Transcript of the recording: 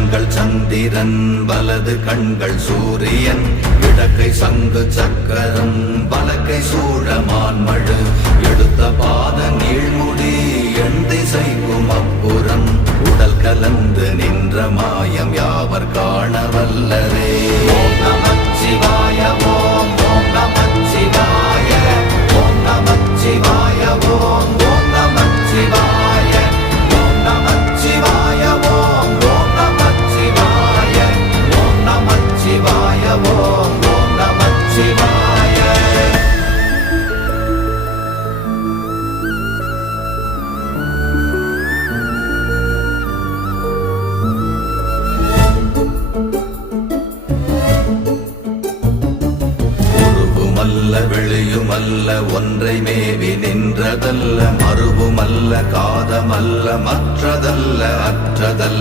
கண்கள் சந்திரன் வலது கண்கள் சூரியன் இடக்கை சங்கு சக்கரம் வலக்கை சூழமான்மழு எடுத்த பாத நீழ்முடி எண் திசைக்கும் அப்புறம் உடல் கலந்து நின்ற மாயம் யாவர் காண வல்லரே. ஓம் நமச்சிவாய ஓம் ஓம் நமச்சிவாய ஓம் நமச்சிவாய ஓம் ஓம் நமச்சிவாய ஓம் நமச்சிவாய ஓம் ஓம் நமச்சிவாய ஓம் நமச்சிவாய ஓம் ஓம் நமச்சிவாய. உருவுமல்ல வெளியுமல்ல ஒன்றை மேவி நின்றதல்ல மறுவுமல்ல காதமல்ல மற்றதல்ல அற்றதல்ல